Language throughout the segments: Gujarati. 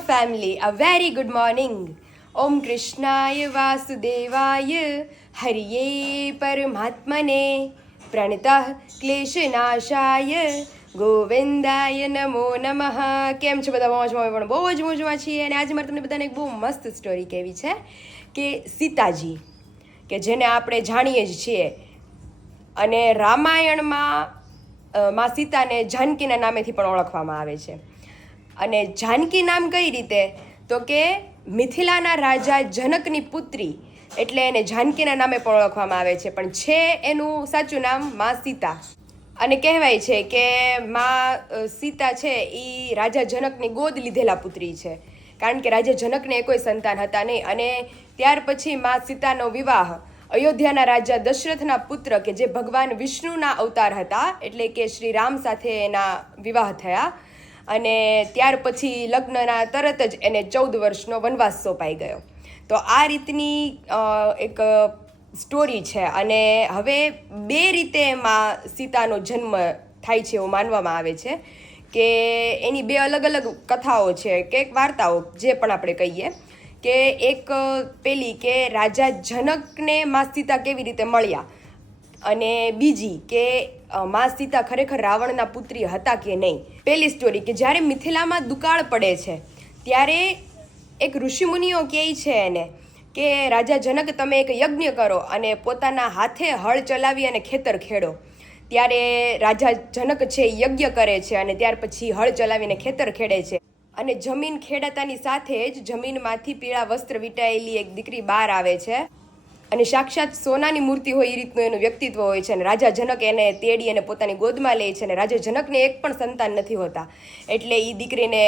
family, a very good morning. Om Krishnaya Vasudevaya. Hariye Paramatmane. Pranitah Kleshanashaya ગોવિંદાય નમો નમઃ કેમ છો બધા? મોજમાં પણ બહુ જ મોજમાં છીએ અને આજે મારે તમને બધાને એક બહુ મસ્ત સ્ટોરી કહેવી છે કે સીતાજી કે જેને આપણે જાણીએ જ છીએ. અને રામાયણમાં અ, માં સીતાને જાનકીના નામેથી પણ ઓળખવામાં આવે છે. અને જાનકી નામ કઈ રીતે? તો કે મિથિલાના રાજા જનકની પુત્રી. એટલે એને જાનકીના નામે પણ ઓળખવામાં આવે છે. પણ છે એનું સાચું નામ મા સીતા. અને કહેવાય છે કે મા સીતા છે એ રાજા જનકની ગોદ લીધેલા પુત્રી છે. કારણ કે રાજા જનકને કોઈ સંતાન હતા નહીં. અને ત્યાર પછી મા સીતાનો વિવાહ અયોધ્યાના રાજા દશરથના પુત્ર કે જે ભગવાન વિષ્ણુના અવતાર હતા, એટલે કે શ્રી રામ સાથે એના વિવાહ થયા. અને ત્યાર પછી લગ્નના તરત જ એને ચૌદ વર્ષનો વનવાસ સોંપાઈ ગયો. તો આ રીતની એક સ્ટોરી છે અને હવે બે રીતે એમાં સીતાનો જન્મ થાય છે એવું માનવામાં આવે છે કે એની બે અલગ અલગ કથાઓ છે કે વાર્તાઓ જે પણ આપણે કહીએ કે એક પેલી કે રાજા જનકને મા સીતા કેવી રીતે મળ્યા અને બીજી કે મા સીતા ખરેખર રાવણના પુત્રી હતા કે નહીં? પેલી સ્ટોરી કે જ્યારે મિથિલામાં દુકાળ પડે છે, ત્યારે એક ઋષિમુનિઓ કહે છે એને કે, રાજા જનક, તમે એક યજ્ઞ કરો અને પોતાના હાથે હળ ચલાવી અને ખેતર ખેડો. ત્યારે રાજા જનક છે યજ્ઞ કરે છે અને ત્યાર પછી હળ ચલાવીને ખેતર ખેડે છે. અને જમીન ખેડાતાની સાથે જ જમીનમાંથી પીળા વસ્ત્ર વીંટાયેલી એક દીકરી બહાર આવે છે. અને સાક્ષાત સોનાની મૂર્તિ હોય એ રીતનું એનું વ્યક્તિત્વ હોય છે અને રાજા જનક એને તેડી અને પોતાની ગોદમાં લે છે અને રાજા જનકને એક પણ સંતાન નથી હોતા. એટલે એ દીકરીને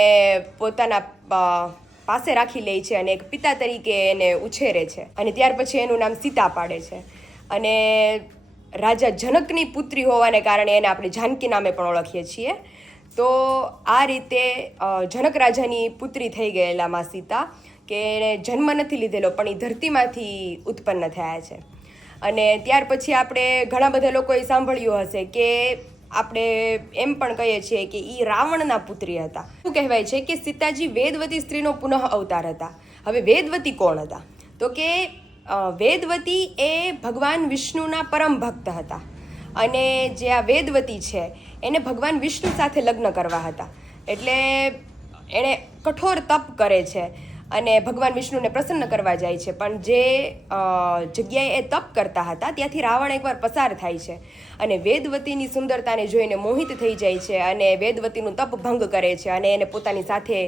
પોતાના પાસે રાખી લે છે અને એક પિતા તરીકે એને ઉછેરે છે. અને ત્યાર પછી એનું નામ સીતા પાડે છે. અને રાજા જનકની પુત્રી હોવાને કારણે એને આપણે જાનકી નામે પણ ઓળખીએ છીએ. તો આ રીતે જનક રાજાની પુત્રી થઈ ગયેલા માં સીતા. કે એણે જન્મ નથી લીધેલો, પણ એ ધરતીમાંથી ઉત્પન્ન થયા છે. અને ત્યાર પછી આપણે ઘણા બધા લોકોએ સાંભળ્યું હશે કે આપણે એમ પણ કહીએ છીએ કે એ રાવણના પુત્રી હતા. શું કહેવાય છે કે સીતાજી વેદવતી સ્ત્રીનો પુનઃ અવતાર હતા. હવે વેદવતી કોણ હતા? તો કે વેદવતી એ ભગવાન વિષ્ણુના પરમ ભક્ત હતા. અને જે આ વેદવતી છે, એને ભગવાન વિષ્ણુ સાથે લગ્ન કરવા હતા. એટલે એણે કઠોર તપ કરે છે. અને ભગવાન વિષ્ણુને પ્રસન્ન કરવા જાય છે. પણ જે જગ્યાએ એ તપ કરતા હતા, ત્યાંથી રાવણ એકવાર પસાર થાય છે અને વેદવતીની સુંદરતાને જોઈને મોહિત થઈ જાય છે અને વેદવતીનું તપ ભંગ કરે છે અને એને પોતાની સાથે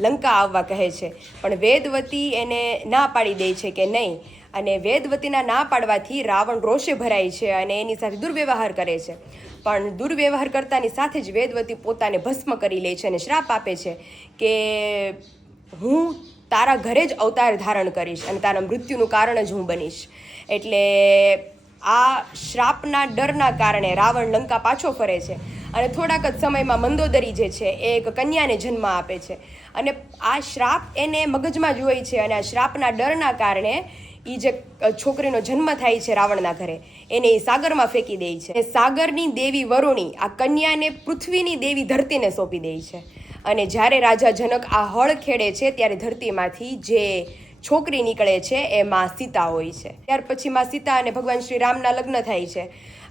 લંકા આવવા કહે છે. પણ વેદવતી એને ના પાડી દે છે કે નહીં અને વેદવતીના ના પાડવાથી રાવણ રોષે ભરાય છે અને એની સાથે દુર્વ્યવહાર કરે છે. પણ દુર્વ્યવહાર કરતાની સાથે જ વેદવતી પોતાને ભસ્મ કરી લે છે અને શ્રાપ આપે છે કે હું તારા ઘરે જ અવતાર ધારણ કરીશ અને તારા મૃત્યુનું કારણ જ હું બનીશ. એટલે આ શ્રાપના ડરના કારણે રાવણ લંકા પાછો ફરે છે અને થોડાક જ સમયમાં મંદોદરી જે છે એ એક કન્યાને જન્મ આપે છે. અને આ શ્રાપ એને મગજમાં જ હોય છે અને આ શ્રાપના ડરના કારણે એ જે છોકરીનો જન્મ થાય છે રાવણના ઘરે, એને એ સાગરમાં ફેંકી દે છે. સાગરની દેવી વરુણી આ કન્યાને પૃથ્વીની દેવી ધરતીને સોંપી દે છે. અને જ્યારે રાજા જનક આ હળ ખેડે છે, ત્યારે ધરતીમાંથી જે છોકરી નીકળે છે, એ માં સીતા હોય છે. ત્યાર પછી માં સીતા અને ભગવાન શ્રી રામના લગ્ન થાય છે.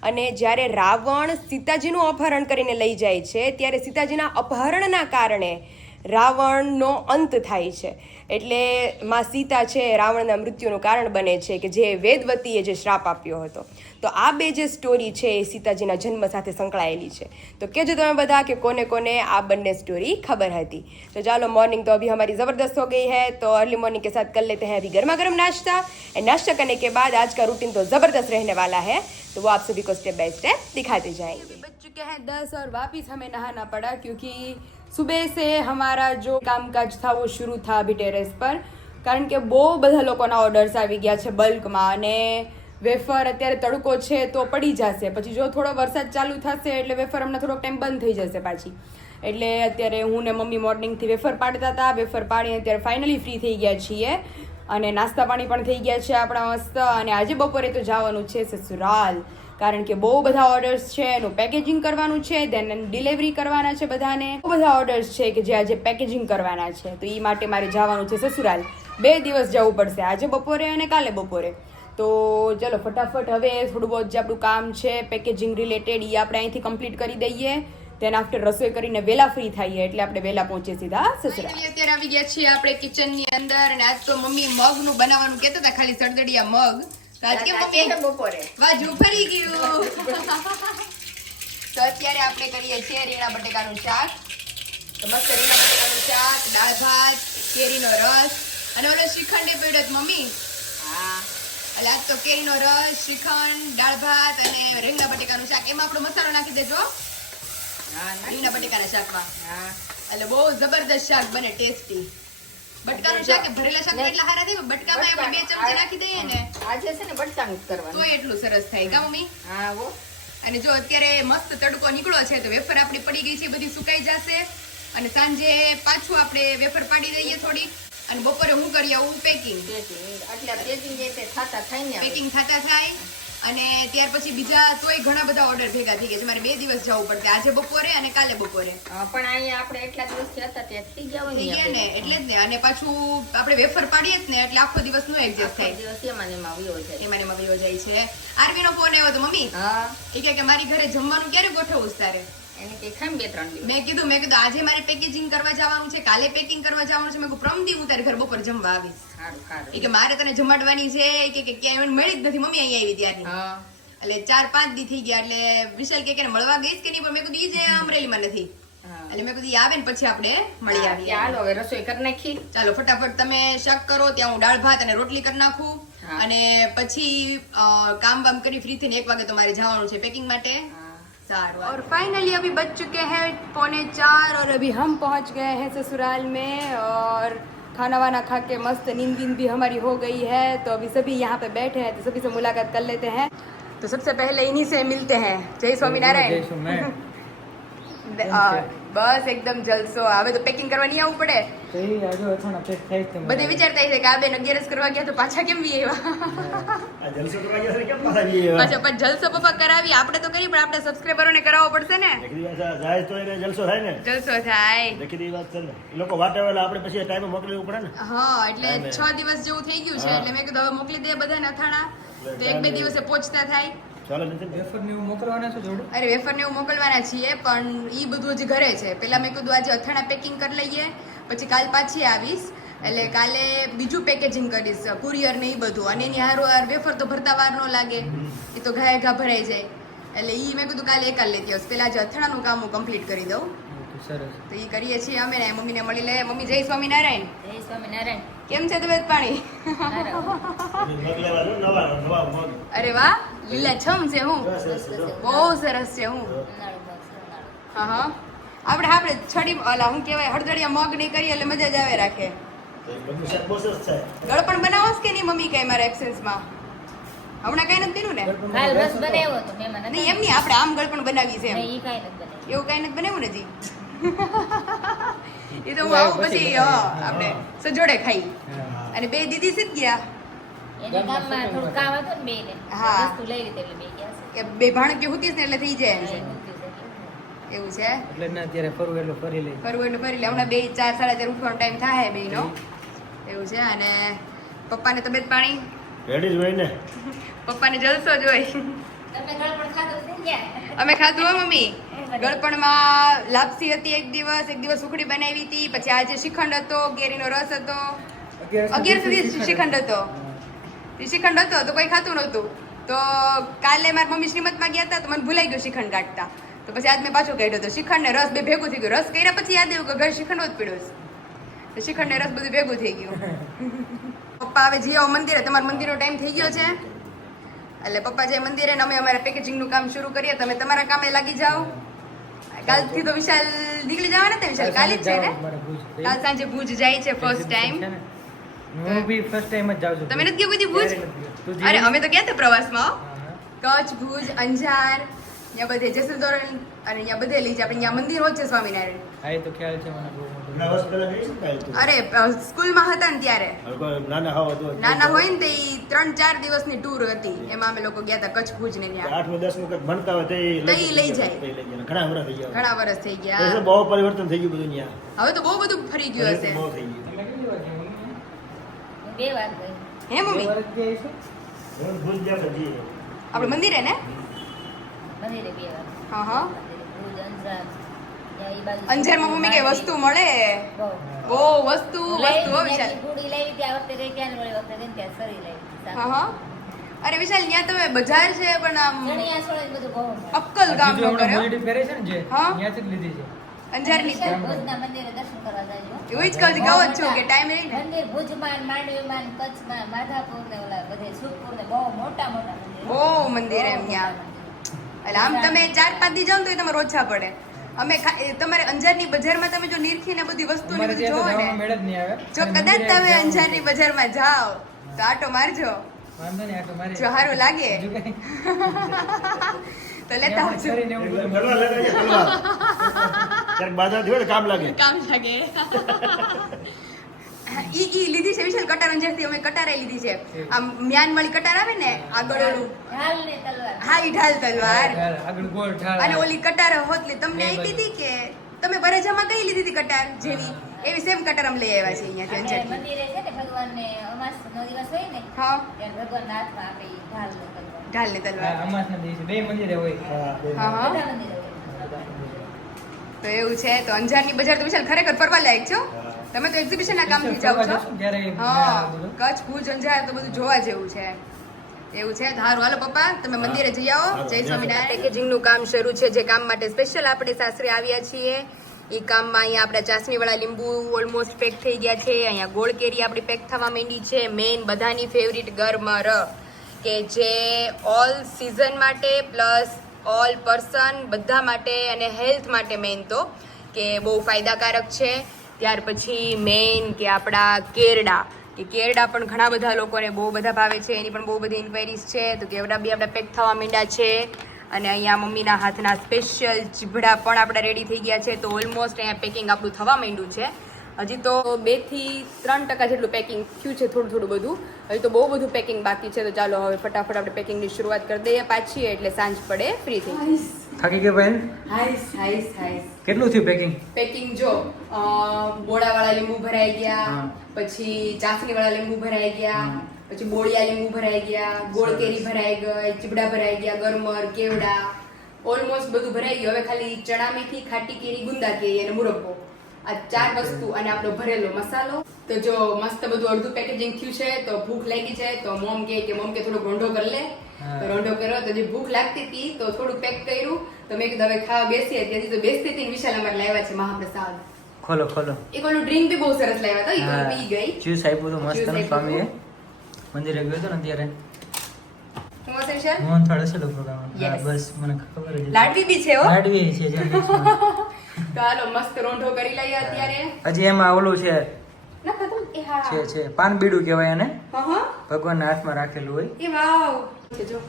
અને જ્યારે રાવણ સીતાજીનું અપહરણ કરીને લઈ જાય છે, ત્યારે સીતાજીના અપહરણના કારણે રાવણનો અંત થાય છે. એટલે માં સીતા છે, રાવણના મૃત્યુનું કારણ બને છે કે જે વેદવતીએ જે શ્રાપ આપ્યો હતો. તો આ બે જે સ્ટોરી છે એ સીતાજીના જન્મ સાથે સંકળાયેલી છે તો કહેજો તમે બધા કે કોને કોને આ બંને स्टोरी खबर હતી तो चलो मॉर्निंग तो अभी हमारी ज़बरदस्त हो गई है तो अर्ली मॉर्निंग के साथ कर लेते हैं अभी गर्मा गर्म नाश्ता एंड नाश्ता करने के बाद आज का रूटीन तो ज़बरदस्त रहने वाला है तो वो आप सभी को स्टेप बाय स्टेप दिखाते जाएंगे बज चुके हैं दस और वापिस हमें नहाना पड़ा क्योंकि सुबह से हमारा जो कामकाज था वो शुरू था अभी टेरेस पर કારણ કે બહુ બધા લોકોના ઓર્ડર્સ આવી ગયા છે બલ્કમાં અને વેફર અત્યારે તડકો છે તો પડી જશે. પછી જો થોડો વરસાદ ચાલુ થશે એટલે વેફર હમણાં થોડોક ટાઈમ બંધ થઈ જશે પાછી. એટલે અત્યારે હું ને મમ્મી મોર્નિંગથી વેફર પાડતા હતા. વેફર પાડીને અત્યારે ફાઇનલી ફ્રી થઈ ગયા છીએ. અને નાસ્તા પાણી પણ થઈ ગયા છે આપણા મસ્ત. અને આજે બપોરે તો જવાનું છે સસુરાલ. કારણ કે બહુ બધા ઓર્ડર્સ છે, એનું પેકેજિંગ કરવાનું છે દેન ડિલિવરી કરવાના છે બધાને. બહુ બધા ઓર્ડર્સ છે કે જે આજે પેકેજિંગ કરવાના છે. તો એ માટે મારે જવાનું છે સસુરાલ. બે દિવસ જવું પડશે. આજે બપોરે અને કાલે બપોરે. તો ચલો ફટાફટ હવે થોડું બહુ જે આપણું કામ છે પેકેજિંગ રિલેટેડ એ આપણે અહીંથી કમ્પ્લીટ કરી દઈએ. તેના આફ્ટર રસોઈ કરીને વહેલા ફ્રી થઈએ એટલે આપણે વહેલા પહોંચીએ સીધા સસરા. અત્યારે આવી ગયા છીએ આપણે કિચનની અંદર અને આજ તો મમ્મી મગનું બનાવવાનું કહેતા હતા ખાલી સળદડિયા મગ. તો આજ કેમ મમ્મી? બપોરે. વાજુ ફરી ગયું. તો અત્યારે આપણે કરીએ છીએ રીણા બટેકાનું શાક. તો મસ્ત રીણા બટેકાનું શાક દાળ ભાત કેરીનો રસ. અને ઓલો શ્રીખંડ એ પીડત મમ્મી? હા. એટલે આજ તો કેરીનો રસ શ્રીખંડ દાળ ભાત અને રીંગણા બટેકાનું શાક. એમાં આપણો મસાલો નાખી દેજો. રીંગણા બટેકાના શાકમાં. હા. એટલે બહુ જબરદસ્ત શાક બને ટેસ્ટી. બટકાનું શાક ભરેલા શાક એટલા સારા થાય બટકામાં આપણે બે ચમચી નાખી દઈએ ને આજે છે ને બટકાનું કરવાનું. તોય એટલું સરસ થાય. કા મમ્મી? હા હો. અને જો અત્યારે મસ્ત તડકો નીકળ્યો છે તો વેફર આપણી પડી ગઈ છે બધી સુકાઈ જશે. અને સાંજે પાછું આપણે વેફર પાડી દઈએ થોડી. અને બપોરે હું કરી આવું પેકિંગ એટલે પેકિંગ જે તે થાતા થાય ને પેકિંગ થાતા થાય અને ત્યાર પછી બીજા તોય ઘણા બધા ઓર્ડર ભેગા થઈ ગયા છે. મારે બે દિવસ જવું પડશે આજે બપોરે અને કાલે બપોરે. પણ અહીંયા આપણે એટલા દિવસ હતા ત્યાં થઈ ગયા થઈ ને ગયા ને એટલે જ ને. અને પાછું આપણે વેફર પાડીએ જ ને એટલે આખો દિવસનું એડજસ્ટ થાય. દિવસ એમાં એમાં વયો જાય. એમાં એમાં વયો જાય છે. આરવી નો ફોન આવ્યો તો મમ્મી હા. એ કે મારી ઘરે જમવાનું ક્યારે ગોઠવવું છે તારે? એને કે ખાઈ બે ત્રણ દિવસ મેં કીધું મેં કીધું આજે મારે પેકેજિંગ કરવા જવાનું છે કાલે પેકિંગ કરવા જવાનું છે. મેં કીધું પ્રમદી હું તારે ઘર બપોર જમવા આવીશ. સારું સારું. કે મારે તને જમાડવાની છે કે કે ક્યાંય મને મળી જ નથી. મમ્મી અહીંયા આવી ત્યારની. એટલે ચાર પાંચ દી થઈ ગયા એટલે વિશાલ કે કે મળવા ગઈશ કે નહીં પણ મેં કીધું ઈ જે અમરેલીમાં નથી. એટલે મેં કીધું આવે ને પછી આપણે મળી આવીએ. ચાલો હવે રસોઈ કરી નાખી. ચાલો ફટાફટ તમે શક કરો ત્યાં હું દાળ ભાત અને રોટલી કરી નાખું. અને પછી કામ વામ કરી ફ્રી થઈને એક વાગે તમારે જવાનું છે પેકિંગ માટે. હા बार। और फाइनली अभी बज चुके हैं पौने चार और अभी हम पहुँच गए हैं ससुराल में और खाना वाना खा के मस्त नींद वींद भी हमारी हो गई है। तो अभी सभी यहाँ पे बैठे हैं तो सभी से मुलाकात कर लेते हैं। तो सबसे पहले इन्हीं से मिलते हैं। जय स्वामीनारायण। आ, બસ એકદમ જલસો. હવે તો પેકિંગ કરવા નહીં આવવું પડે. બધે વિચારતા છે કે આ બેન અગિયારસ કરવા ગયા તો પાછા કેમ વી આવ્યા પણ જલસો પપ્પા કરાવી. આપણે તો કરી પણ આપણે સબસ્ક્રાઈબરોને કરાવવો પડશે ને. જલસો થાય ને. જલસો થાય. વાત છે ને. લોકો વાટે આપણે પછી ટાઈમે મોકલવું પડે ને. હા એટલે છ દિવસ જેવું થઈ ગયું છે એટલે મેં કીધું હવે મોકલી દે બધાને અથાણા. તો એક બે દિવસે પહોંચતા થાય. ચાલો નીતિન અરે વેફર ને એવું મોકલવાના છીએ પણ ઈ બધું હજી ઘરે છે. પેલા મેં કીધું આજે અથાણા પેકિંગ કરી લઈએ પછી કાલ પાછી આવીશ. એટલે કાલે બીજું પેકેજિંગ કરીશ કુરિયર ને એ બધું. અને એની હારો હાર વેફર તો ભરતા વાર ન લાગે. એ તો ઘાય ઘા ભરાઈ જાય. એટલે ઈ મેં કીધું કાલે એકાલ લેતી આવશે. પેલા આજે અથાણાનું કામ હું કમ્પ્લીટ કરી દઉં. તો એ કરીએ છીએ અમે ને મમ્મીને મળી લઈએ. મમ્મી જય સ્વામિનારાયણ. જય સ્વામિનારાયણ. કેમ છે તબિયત પાણી? અરે વાહ. લીલા છમ છે હું. બહુ સરસ છે હું. હા હા આપણે આપણે છડી ઓલા હું કહેવાય હળદળિયા મગ નહીં કરીએ એટલે મજા જ આવે રાખે ગળપણ બનાવોસ કે નહીં મમ્મી કઈ મારા એબસેન્સમાં હમણાં કઈ નથી દીધું ને હાલ બસ બનાવ્યો હતો મહેમાન. નહીં એમ નહીં આપણે આમ ગળપણ બનાવી છે એમ. એવું કઈ નથી બનાવ્યું ને જી એ તો હું આવું પછી આપણે સજોડે ખાઈ અને બે દીદી સીધ ગયા થોડું કામ હતું ને બેયને. હા. વસ્તુ લઈ લીધી એટલે બે ગયા છે. કે બે ભાણ કે હુતીસ ને એટલે થઈ જાય છે. એવું છે? એટલે ના અત્યારે ફરવું એટલું ફરી લે ફરવું એટલે ફરી લે. હમણાં બે ચાર સાડા ચાર ઉઠવાનો ટાઈમ થાય બે નો એવું છે? અને પપ્પાને તબિયત પાણી? રેડી જ હોય ને? પપ્પાને જલસો જ હોય? અમે ખાધું હો મમ્મી. ગળપણમાં લાપસી હતી એક દિવસ એક દિવસ ઉખડી બનાવી હતી. પછી આજે શ્રીખંડ હતો કેરીનો રસ હતો. અગિયાર સુધી શ્રીખંડ હતો. એ શ્રીખંડ હતો તો કોઈ ખાતું નહોતું. તો કાલે મારા મમ્મી શ્રીમતમાં ગયા હતા તો મને ભૂલાઈ ગયું શ્રીખંડ કાઢતા. તો પછી આજ મેં પાછો કાઢ્યો તો શ્રીખંડ ને રસ બે ભેગું થઈ ગયું. રસ કર્યા પછી યાદ આવ્યું કે ઘર શ્રીખંડો જ પીડ્યો છે. તો શ્રીખંડ ને રસ બધું ભેગું થઈ ગયું. પપ્પા હવે જીઓ મંદિરે તમારા મંદિરનો ટાઈમ થઈ ગયો છે? એટલે પપ્પા જે મંદિરે અમે અમારા પેકેજિંગનું કામ શરૂ કરીએ તમે તમારા કામે લાગી જાઓ. કાલથી તો વિશાલ નીકળી જવાના તે વિશાલ? કાલે જ છે ને? કાલ સાંજે ભુજ જાય છે ફર્સ્ટ ટાઈમ હું બી ફર્સ્ટ ટાઈમ જ જાઉં છું તમે નથી ગયું ભુજ? અરે અમે તો ગયા હતા પ્રવાસમાં. કચ્છ ભુજ અંજાર ત્યાં બધે જેસલ ધોરણ અને ત્યાં બધે લઈ જાય. આપણે ત્યાં મંદિર હોય છે સ્વામિનારાયણ. હા એ તો ખ્યાલ છે મને બહુ મોટું. ઘણા વર્ષ પહેલા ગઈ છે ને કાંઈ તું? અરે સ્કૂલમાં હતા ને ત્યારે. નાના હોય ને તે ઈ ત્રણ ચાર દિવસની ટૂર હતી. એમાં અમે લોકો ગયા હતા કચ્છ ભુજ ને ત્યાં આઠમું દસમું કંઈક ભણતા હોય તો એ તો ઈ લઈ જાય. લઈ જાય. ઘણા વર્ષ થઈ ગયા. ઘણા વર્ષ થઈ ગયા. બહુ પરિવર્તન થઈ ગયું બધું ત્યાં હવે તો બહુ બધું ફરી ગયું હશે બહુ થઈ ગયું તમે કેટલી વાર ગયા મમ્મી? હું બે વાર ગઈ. હે મમ્મી? આપણે મંદિરે ને? મંદિરે બે વાર. હા હા. ત્યાં અંજારમાં મમ્મી વસ્તુ મળે? બહુ. વસ્તુ વસ્તુ વિશાલ. પૂડી લાવી હતી, વખતે ગઈ ક્યાં ને ઓલી વખતે ગઈ ત્યાં સરી લાવી. હા હા. અરે વિશાલ ત્યાં તમે બજાર છે પણ આમ મળે. અક્કલ કામ કર્યો. છે ને જે હા. ત્યાંથી લીધી છે. અંજારની છે ભુજના મંદિરે દર્શન કરવા જાજો. એવું જ કહું છું, કહું છું કે ટાઈમ રહી ને. મંદિર ભુજમાં માંડવીમાં કચ્છમાં માધાપુર ને ઓલા બધે સુખપુર ને બહુ મોટા મોટા મંદિર. બહુ મંદિર એમ ત્યાં. એટલે આમ તમે ચાર પાંચ દી જાઓ તો તમારે ઓછા પડે. અમે તમારે અંજારની બજારમાં તમે જો નીરખીને બધી વસ્તુ જોવો ને જ નહીં આવે. જો કદાચ તમે જવાનું અંજારની બજારમાં જાઓ તો આટો મારજો. જો સારું લાગે. તો લેતા આવજો. ક્યારેક બાધા થયો કામ લાગે. કામ લાગે. ઈ ઈ લીધી છે વિશાલ કટાર અંજારથી અમે કટારે લીધી છે. આમ મ્યાન વાળી કટાર આવે ને આગળ ઓલું ઢાલ ને તલવાર. હા ઈ ઢાલ તલવાર. આગળ ગોળ ઢાલ. અને ઓલી કટાર હોતલી તમને આપી હતી કે તમે બરજામાં કઈ લીધી હતી કટાર જેવી? એવી સેમ કટાર અમે લઈ આવ્યા છે અહીંયાથી આપણે મંદિરે છે ને ભગવાનને અમાસનો દિવસ હોય ને હા. ત્યારે ભગવાનના હાથમાં આપે ઢાલ ને તલવાર. ઢાલ ને તલવાર. અમાસ ના દિવસે બે મંદિરે હોય. હા, હા. હા બધા મંદિરે. હોય. તો એવું છે. તો અંજારની બજાર તો વિશાલ ખરેખર ફરવા લાયક છો? તમે તો એક્ઝિબિશન ના કામથી જાઓ છો? હા. કચ્છ ભુજ અંજાર તો બધું જોવા જેવું છે. એવું છે? હારું. હાલો પપ્પા તમે મંદિરે જઈ આવો. જય સ્વામિનારાયણ. પેકેજિંગનું કામ શરૂ છે. જે કામ માટે સ્પેશિયલ આપણે સાસરે આવ્યા છીએ. એ કામમાં અહીંયા આપણા ચાસણી વાળા લીંબુ ઓલમોસ્ટ પેક થઈ ગયા છે. અહીંયા ગોળ કેરી આપણી પેક થવા માંડી છે. મેઇન બધાની ફેવરિટ ગરમર કે જે ઓલ સિઝન માટે પ્લસ ઓલ પર્સન બધા માટે અને હેલ્થ માટે મેઇન તો, કે બહુ ફાયદાકારક છે. ત્યાર પછી મેઇન કે આપણા કેરડા, કે કેરડા પણ ઘણા બધા લોકોને બહુ બધા ભાવે છે. એની પણ બહુ બધી ઇન્ક્વાયરીઝ છે. તો કેવડા બી આપણા પેક થવા માંડ્યા છે. અને અહીંયા મમ્મીના હાથના સ્પેશિયલ ચીભડા પણ આપણા રેડી થઈ ગયા છે. તો ઓલમોસ્ટ અહીંયા પેકિંગ આપણું થવા માંડ્યું છે. હજી તો બેથી ત્રણ ટકા જેટલું પેકિંગ થયું છે થોડું થોડું બધું. હજી તો બહુ બધું પેકિંગ બાકી છે તો ચાલો હવે ફટાફટ આપણે પેકિંગની શરૂઆત કરી દઈએ પાછી એટલે સાંજ પડે ફ્રી થઈ થાકી ગયો બેન હાઈસ હાઈસ હાઈસ કેટલું થયું પેકિંગ પેકિંગ જો બોળા વાળા લીંબુ ભરાઈ ગયા પછી ચાસણી વાળા લીંબુ ભરાઈ ગયા પછી બોળિયા લીંબુ ભરાઈ ગયા ગોળ કેરી ભરાઈ ગઈ ચીબડા ભરાઈ ગયા ગરમર કેવડા. ઓલમોસ્ટ બધું ભરાઈ ગયું. હવે ખાલી ચણા મેથી ખાટી કેરી ગુંદા કેરી અને મુરબ્બો. આ ચાર વસ્તુ અને આપણો ભરેલો મસાલો. તો જો મસ્ત બધું અડધું પેકેજિંગ થયું છે તો ભૂખ લાગી છે તો મોમ કે કે મોમ કે થોડો ગોંડો કરી લે. તો રોંઢો કર્યો તો જે ભૂખ લાગતી હતી તો થોડું પેક કર્યું. તો મેં કીધું હવે ખાવા બેસીએ. ત્યાંથી તો બેસતી હતી વિશાલ અમારે લાવ્યા છે મહાપ્રસાદ. ખોલો ખોલો. એક ઓલું ડ્રિંક બી બહુ સરસ લાવ્યા હતા એ તો પી ગઈ. જ્યુસ આપ્યું હતું મસ્ત ને સ્વામીએ. મંદિરે ગયો હતો ને ત્યારે. હું હશે છે લોકો. બસ મને ખબર લાડવી બી છે લાડવી છે હાલો મસ્ત રોંઢો કરી લઈએ અત્યારે. હજી એમાં ઓલું છે. પાન બીડું કહેવાય એને. હા હા. ભગવાનના હાથમાં રાખેલું હોય. એ વાવ. છે જો.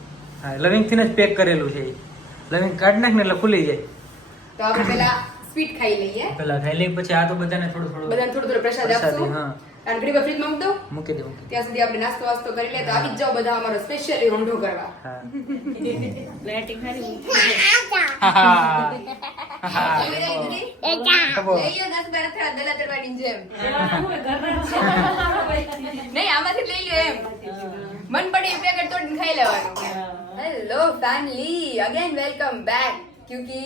હા લવિંગથી જ પેક કરેલું છે લવિંગ કાઢ નાખ ને એટલે ખુલી જાય. તો આપણે પેલા સ્વીટ ખાઈ લઈએ. પેલા ખાઈ પછી આ તો બધાને થોડું થોડું બધાને થોડું થોડું પ્રસાદ આપશું. હા. ફ્રીજમાં મૂકી દઉં. મૂકી દે ત્યાં સુધી આપણે નાસ્તો વાસ્તો કરી લે તો આવી જ જાઓ બધા અમારો સ્પેશિયલી રોંઢો કરવા. હા. ખબર. લઈ લો દસ બાર અથડા દલા ચડવાની જેમ નહીં આમાંથી લઈ લો એમ મન પડે એ પેકેટ તોડીને ખાઈ લેવાનું hello family again welcome back क्योंकि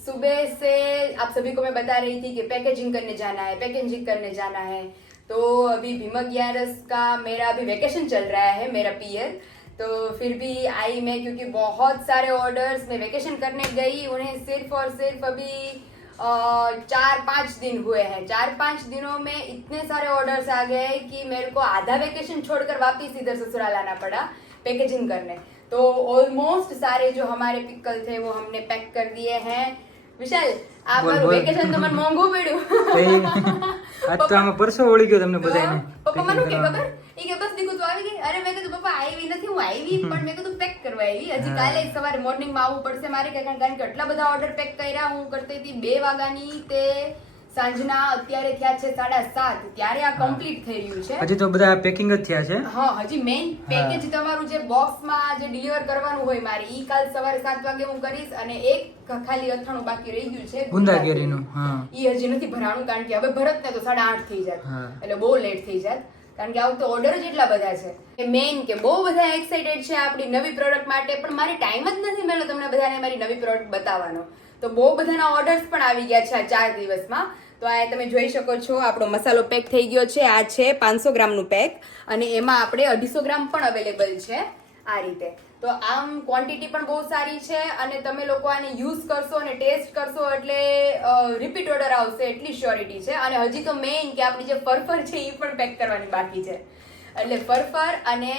सुबह से आप सभी को मैं बता रही थी कि पैकेजिंग करने जाना है पैकेजिंग करने जाना है तो अभी भीमक ग्यारस का मेरा अभी वेकेशन चल रहा है मेरा पीयर तो फिर भी आई मैं क्योंकि बहुत सारे ऑर्डर्स मैं वेकेशन करने गई उन्हें सिर्फ और सिर्फ अभी अ, चार पाँच दिन हुए हैं चार पाँच दिनों में इतने सारे ऑर्डर्स आ गए कि मेरे को आधा वेकेशन छोड़कर वापस इधर ससुराल आना पड़ा पैकेजिंग करने तो ऑलमोस्ट सारे जो हमारे पिकल थे वो हमने पैक कर दिए हैं વિશાલ આ બોલ, મારું બોલ. વેકેશન તો મને મોંઘું પડ્યું તે આજ તો આમાં પરસો વળી ગયો તમને બધાને પપ્પા મને શું કે packing ખબર ઈ કે બસ દીકુ તું આવી ગઈ? અરે મેં કીધું પપ્પા આવી નથી હું આવી પણ મેં કીધું પેક કરવા આવી. હજી કાલે સવારે મોર્નિંગમાં આવવું પડશે મારે કે કારણ કે આટલા બધા ઓર્ડર પેક કર્યા હું કરતી હતી. બે વાગ્યાની તે સાંજના અત્યારે થયા છે સાડા સાત. ત્યારે આ કમ્પ્લીટ થઈ રહ્યું છે. હજી તો બધા પેકિંગ જ થયા છે? હા હજી મેઇન પેકેજ તમારું જે બોક્સમાં જે ડિલિવર કરવાનું હોય મારે ઈ કાલ સવારે સાત વાગે હું કરીશ અને એક ખાલી અથાણું બાકી રહી ગયું છે ગુંદાગીરીનું હા. ઈ હજી નથી ભરાણું કારણ કે હવે ભરત ને તો સાડા આઠ થઈ જાય એટલે બહુ લેટ થઈ જાય કારણ કે આ વખતે ઓર્ડર જ એટલા બધા છે. કે મેઇન કે બહુ બધા એક્સાઇટેડ છે આપણી નવી પ્રોડક્ટ માટે, પણ મારે ટાઈમ જ નથી મળ્યો તમને બધાને મારી નવી પ્રોડક્ટ બતાવવાનો. તો બહુ બધાના ઓર્ડર્સ પણ આવી ગયા છે આ ચાર દિવસમાં. તો આ તમે જોઈ શકો છો, આપણો મસાલો પેક થઈ ગયો છે. આ છે પાંચસો ગ્રામનું પેક અને એમાં આપણે અઢીસો ગ્રામ પણ અવેલેબલ છે. આ રીતે. તો આમ ક્વોન્ટિટી પણ બહુ સારી છે અને તમે લોકો આને યુઝ કરશો અને ટેસ્ટ કરશો એટલે રિપીટ ઓર્ડર આવશે એટલી શ્યોરિટી છે. અને હજી તો મેઇન કે આપણી જે ફરફર છે એ પણ પેક કરવાની બાકી છે. એટલે ફરફર અને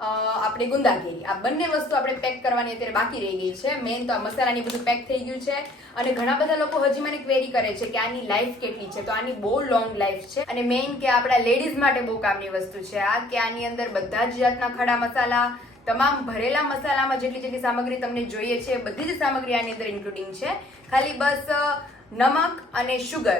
આપણે ગુંદાગીરી. આ બંને વસ્તુ આપણે પેક કરવાની અત્યારે બાકી રહી ગઈ છે. મેઇન તો આ મસાલાની બધું પેક થઈ ગયું છે. અને ઘણા બધા લોકો હજી મને ક્વેરી કરે છે કે આની લાઈફ કેટલી છે. તો આની બહુ લોંગ લાઈફ છે. અને મેઇન કે આપણા લેડીઝ માટે બહુ કામની વસ્તુ છે આ, કે આની અંદર બધા જ જાતના ખડા મસાલા તમામ ભરેલા મસાલામાં જેટલી જેટલી સામગ્રી તમને જોઈએ છે, બધી જ સામગ્રી આની અંદર ઇન્ક્લુડિંગ છે. ખાલી બસ નમક અને શુગર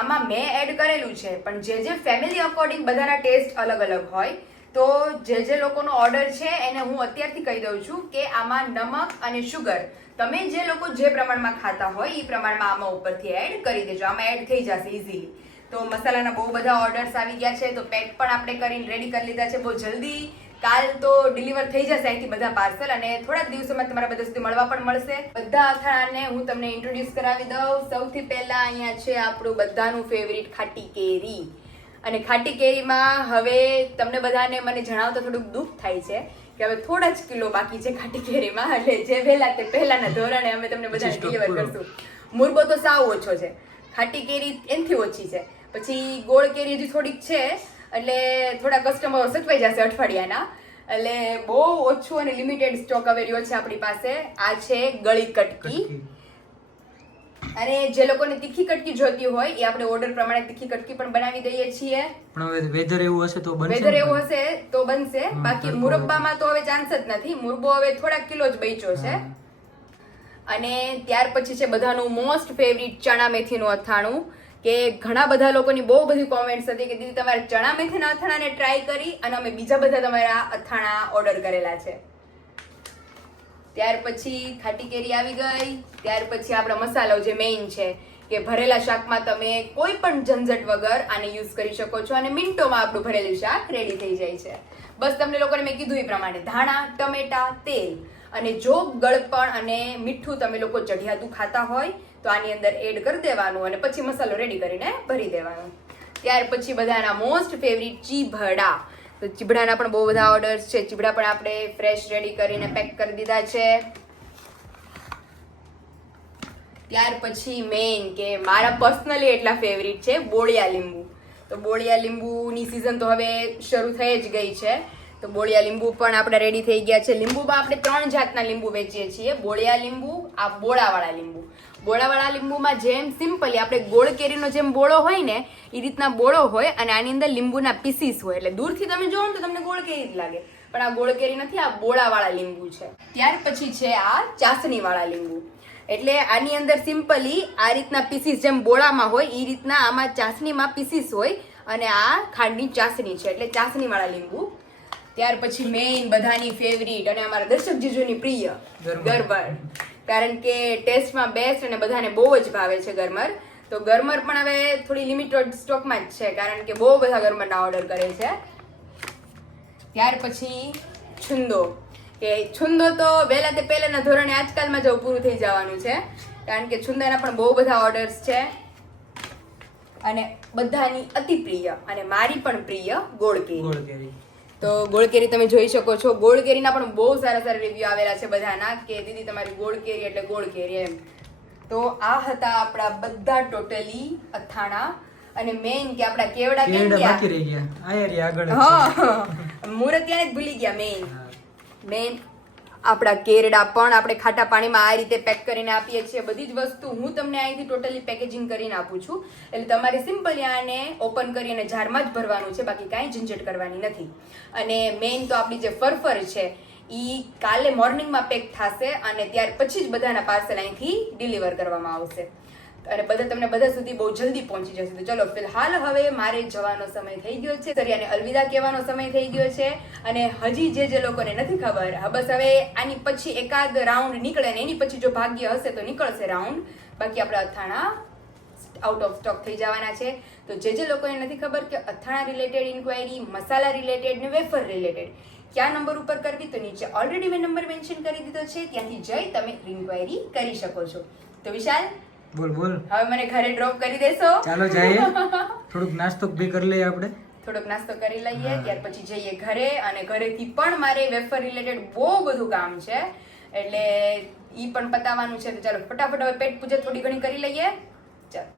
આમાં મેં એડ કરેલું છે, પણ જે જે ફેમિલી અકોર્ડિંગ બધાના ટેસ્ટ અલગ અલગ હોય, તો જે જે લોકોનો ઓર્ડર છે, એને હું અત્યારથી કહી દઉં છું કે આમાં નમક અને શુગર તમે જે લોકો જે પ્રમાણમાં ખાતા હોય એ પ્રમાણમાં આમાં ઉપરથી એડ કરી દેજો. આમાં એડ થઈ જશે ઇઝીલી તો મસાલાના બહુ બધા ઓર્ડર્સ આવી ગયા છે, તો પેક પણ આપણે કરીને રેડી કરી લીધા છે. બહુ જલ્દી કાલ તો ડિલિવર થઈ જશે અહીંથી બધા પાર્સલ અને થોડા દિવસોમાં તમારા બધા સુધી મળવા પણ મળશે. બધા અથાણાને હું તમને ઇન્ટ્રોડ્યુસ કરાવી દઉં. સૌથી પહેલા અહીંયા છે આપણું બધાનું ફેવરિટ ખાટી કેરી. અને ખાટી કેરીમાં હવે તમને બધાને મને જણાવતા થોડુંક દુઃખ થાય છે કે હવે થોડા જ કિલો બાકી છે ખાટી કેરીમાં. એટલે જે વહેલા તે પહેલાના ધોરણે અમે તમને બધાને ડિલિવર. કરશું. મુરબો તો સાવ ઓછો છે. ખાટી કેરી એનથી ઓછી છે. પછી ગોળ કેરી હજી થોડીક છે. એટલે થોડા કસ્ટમરો સચવાઈ જશે અઠવાડિયાના. એટલે બહુ ઓછું અને લિમિટેડ સ્ટોક હવે રહ્યો છે આપણી પાસે. આ છે ગળી કટકી. અને જે લોકોને તીખી કટકી જોતી હોય એ આપણે ઓર્ડર પ્રમાણે તીખી કટકી પણ બનાવી દઈએ છીએ. પણ હવે વેધર એવું હશે તો બનશે વેધર એવું હશે તો બનશે. બાકી મુરબ્બામાં તો હવે ચાન્સ જ નથી. મુરબ્બો હવે થોડા કિલો જ બેચ્યો છે. અને ત્યાર પછી છે બધાનું મોસ્ટ ફેવરિટ ચણા મેથીનું અથાણું. કે ઘણા બધા લોકોની બહુ બધી કોમેન્ટ્સ હતી કે દીદી તમારે ચણા મેથીના અથાણાને ટ્રાય કરી અને અમે બીજા બધા તમારા અથાણા ઓર્ડર કરેલા છે. ત્યાર પછી ખાટી કેરી આવી ગઈ. ત્યાર પછી આપણો મસાલો જે મેઇન છે, કે ભરેલા શાકમાં તમે કોઈ પણ ઝંઝટ વગર આને યુઝ કરી શકો છો અને મિનિટોમાં આપણું ભરેલું શાક રેડી થઈ જાય છે. બસ તમને લોકોને મેં કીધું એ પ્રમાણે ધાણા, ટમેટા, તેલ અને જો ગળપણ અને મીઠું તમે લોકો ચઢિયાતું ખાતા હોય તો આની અંદર એડ કરી દેવાનું અને પછી મસાલો રેડી કરીને ભરી દેવાનો. ત્યાર પછી બધાના મોસ્ટ ફેવરિટ ચીભડા. તો ચીભડાના પણ બહુ બધા ઓર્ડર્સ છે. ચીભડા પણ આપણે ફ્રેશ રેડી કરીને પેક કરી દીધા છે. ત્યાર પછી મેઇન કે મારા પર્સનલી એટલા ફેવરિટ છે બોળિયા લીંબુ. તો બોળિયા લીંબુની સિઝન તો હવે શરૂ થઈ જ ગઈ છે. તો બોળિયા લીંબુ પણ આપણે રેડી થઈ ગયા છે. લીંબુમાં આપણે ત્રણ જાતના લીંબુ વેચીએ છીએ. બોળિયા લીંબુ, આ બોળાવાળા લીંબુ. બોળાવાળા લીંબુમાં જેમ સિમ્પલી આપણે ગોળ કેરીનો જેમ બોળો હોય ને એ રીતના બોળો હોય અને આની અંદર લીંબુના પીસીસ હોય. એટલે દૂરથી તમે જોવો ને તો તમને ગોળ કેરી જ લાગે. પણ આ ગોળ કેરી નથી આ બોળાવાળા લીંબુ છે. ત્યાર પછી છે આ ચાસણીવાળા લીંબુ. એટલે આની અંદર સિમ્પલી આ રીતના પીસીસ જેમ બોળામાં હોય એ રીતના આમાં ચાસણીમાં પીસીસ હોય અને આ ખાંડની ચાસણી છે. એટલે ચાસણીવાળા લીંબુ. ત્યાર પછી મેઇન બધાની ફેવરિટ અને અમારા દર્શક જીજુની પ્રિય ગરમર. કારણ કે ટેસ્ટમાં બેસ્ટ અને બધાને બહુ જ ભાવે છે ગરમર. તો ગરમર પણ હવે થોડી લિમિટેડ સ્ટોકમાં જ છે, કારણ કે બહુ બધા ગરમરના ઓર્ડર કરે છે. ત્યાર પછી છુંદો. કે છુંદો તો વહેલા તે પહેલાના ધોરણે આજકાલમાં જવું પૂરું થઈ જવાનું છે, કારણ કે છુંદાના પણ બહુ બધા ઓર્ડર્સ છે. અને બધાની અતિ પ્રિય અને મારી પણ પ્રિય ગોળ કેરી તો ગોળ કેરી તમે જોઈ શકો છો. ગોળ કેરીના પણ બહુ સારા સારા રિવ્યુ આવેલા છે બધાના કે દીદી તમારી ગોળ કેરી એટલે ગોળ કેરી એમ. તો આ હતા આપણા બધા ટોટલી અથાણા. અને મેઇન કે આપણા કેવડા કેમ બાકી રહી ગયા. આ આગળ હા. મુહૂર્ત ત્યાં જ ભૂલી ગયા મેઇન હા. આપણા કેરડા પણ આપણે ખાટા પાણીમાં આ રીતે પેક કરીને આપીએ છીએ. બધી જ વસ્તુ હું તમને અહીંથી ટોટલી પેકેજિંગ કરીને આપું છું. એટલે તમારે સિમ્પલી આને ઓપન કરી અને જારમાં જ ભરવાનું છે. બાકી કાંઈ ઝંઝટ કરવાની નથી. અને મેઇન તો આપણી જે ફરફર છે એ કાલે મોર્નિંગમાં પેક થશે અને ત્યાર પછી જ બધાના પાર્સલ અહીંથી ડિલિવર કરવામાં આવશે. અને બધા તમને બધા સુધી બહુ જલ્દી પહોંચી જશે. તો ચલો, ફિલહાલ હવે મારે જવાનો સમય થઈ ગયો છે. સરિયાને અલવિદા કહેવાનો સમય થઈ ગયો છે. અને હજી જે જે લોકોને નથી ખબર બસ હવે આની પછી એકાદ રાઉન્ડ નીકળે ને એની પછી જો ભાગ્ય હશે તો નીકળશે રાઉન્ડ બાકી આપણે અથાણા આઉટ ઓફ સ્ટોક થઈ જવાના છે. તો જે જે લોકોને નથી ખબર કે અથાણા રિલેટેડ ઇન્ક્વાયરી મસાલા રિલેટેડ ને વેફર રિલેટેડ કયા નંબર ઉપર કરવી? તો નીચે ઓલરેડી મેં નંબર મેન્શન કરી દીધો છે. ત્યાંથી જઈ તમે ઇન્ક્વાયરી કરી શકો છો. તો વિશાલ બોલ બોલ. હવે મને ઘરે ડ્રોપ કરી દેશો. ચાલો જઈએ. થોડુંક નાસ્તો બી કરી લઈએ આપણે. થોડોક નાસ્તો કરી લઈએ ત્યાર પછી જઈએ ઘરે. અને ઘરેથી પણ મારે વેફર રિલેટેડ બહુ બધું કામ છે. એટલે ઈ પણ પતાવવાનું છે. તો ચાલો ફટાફટ હવે પેટ પૂજા થોડી ઘણી કરી લઈએ. ચાલો.